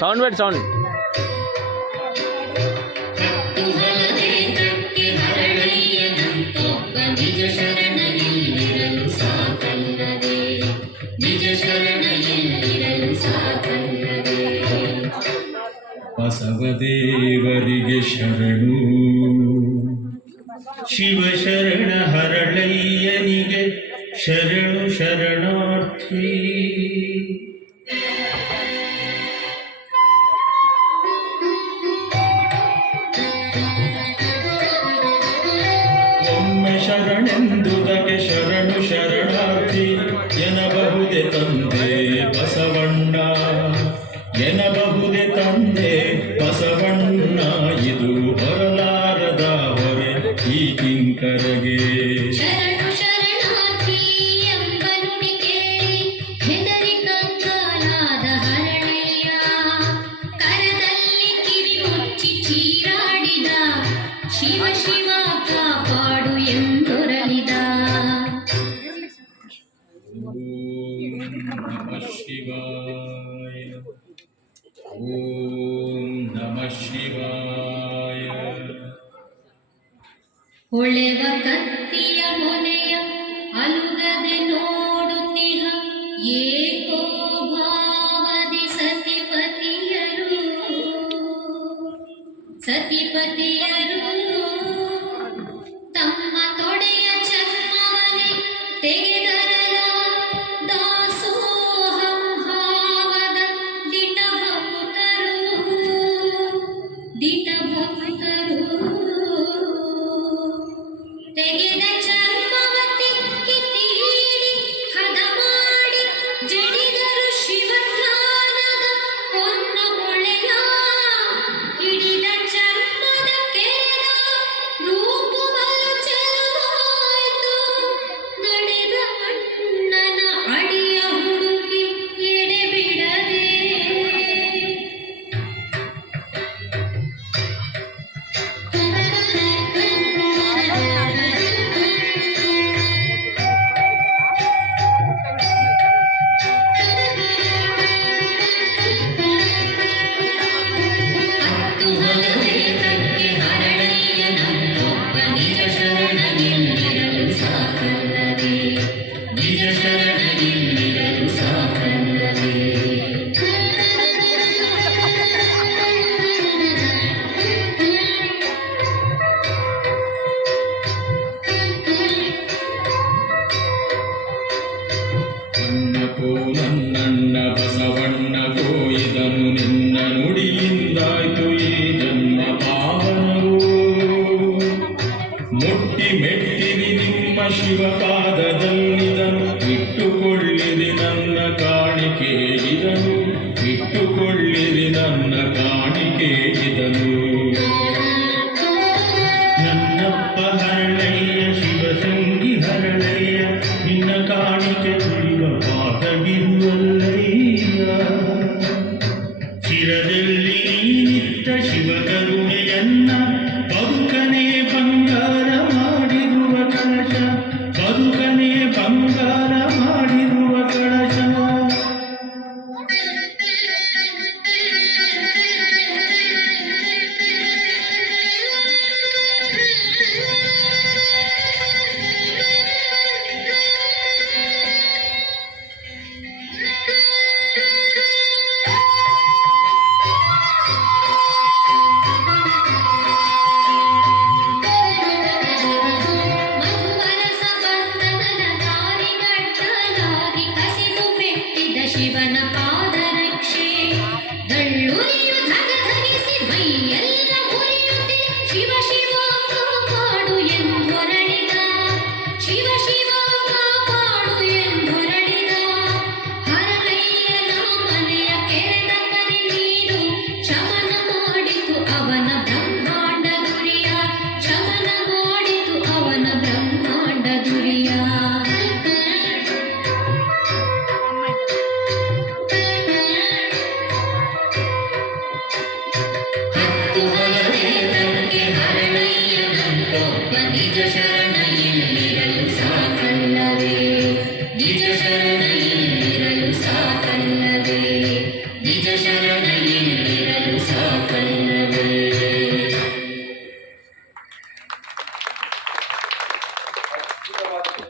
Sound ಬೇಡ sound. ಬಸವದೇವರಿಗೆ ಶರಣು, ಶಿವಶರಣ ಹರಳಯ್ಯನಿಗೆ ಶರಣು ಶರಣಾರ್ಥಿ. ಒಮ್ಮೆ ಶರಣೆಂದುದಕ್ಕೆ ಶರಣು ಶರಣಾರ್ಥಿ ಎನ್ನಬಹುದೇ ತಂದೆ ಬಸವಣ್ಣ, ಎನ್ನಬಹುದೇ ತಂದೆ ಬಸವಣ್ಣ. ಇದು ಹೊರಲಾರದ ಹೊರೆ ಈ ಕಿಂಕರಗೆ. ಶರಣು ಶರಣಾರ್ಥಿ ಎಂಬ ನುಡಿ ಕೇಳಿ ಹೆದರಿ ಕಂಗಾಲಾದ ಹರಳಯ್ಯ, ಕರದಲ್ಲಿ ಕಿವಿ ಮುಚ್ಚಿ ಚೀರಾಡಿದ ಶಿವ ಶಿವ ಕಾಪಾಡು ಎಂದೊರಲಿದ. ಶಿವಾಯ ಓಂ ನಮಃ ಶಿವಾಯ. ಹೊಳೆವ ಕತ್ತಿಯ ಮೊನೆಯ ಅಲುಗದೆ ನೋಡುತ್ತಿಹ ಏಕೋ ಭಾವದಿ ಸತಿಪತಿಯರು, ಸತಿಪತಿಯರು ತಮ್ಮ ತೊಡೆಯ ಚರ್ಮವನೆ ತೆಗೆದರಲ ದಾಸೋಹಂ ಭಾವದ ದಿಟಭಕ್ತರು, ದಿಟಭಕ್ತರು ತೆಗೆದ ಚರ್ಮವ ತಿಕ್ಕಿ ತೀಡಿ ಹದ ಮಾಡಿ ಜಡಿದರು ಶಿವಧ್ಯಾನದ ಹೊನ್ನ ಹೊಳೆಯ. ಹಿಡಿದ ಚರ್ಮದ ಕೆರೆಯ ರೂಪು ಬಲು ಚೆಲುವಾಯಿತು, ನಡೆದ ಅಣ್ಣನ ಅಡಿಯ ಹುಡುಕಿ ಎಡೆ ಬಿಡದೆ. ನನ್ನಣ್ಣ ಬಸವಣ್ಣ ಕೋಯಿದನು ನಿನ್ನ ನುಡಿಯಿಂದಾಯ್ತು ಈ ಜನ್ಮ ಪಾವನವು. ಮುಟ್ಟಿ ಮೆಟ್ಟಿರಿ ನಿಮ್ಮ ಶಿವಪಾದದಲ್ಲಿದನು, ಇಟ್ಟುಕೊಳ್ಳಿರಿ ನನ್ನ ಕಾಣಿಕೆ ಇದನು, ಇಟ್ಟುಕೊಳ್ಳಿರಿ ನನ್ನ ಕಾಣಿಕೆ ಇದನು. ನನ್ನಪ್ಪ ಹರಳಯ್ಯ ಶಿವಸಂಗಿ ಹರಳಯ್ಯ, ನಿನ್ನ ಕಾಣಿಕೆ ತುಳಿವ ಪಾದವಿರುವಲ್ಲಯ್ಯ. ಚಿರದಲ್ಲಿ ನೀನಿತ್ತ ಶಿವಕರುಣೆಯನ್ನ, ಬದುಕನೆ ಬಂಗಾರ ಮಾಡಿರುವ ಕಳಶ, ಬದುಕನೆ ಬಂಗಾರ ಮಾಡಿರುವ ಕಳಶ. ಉಚಿತವಾಗಿದೆ.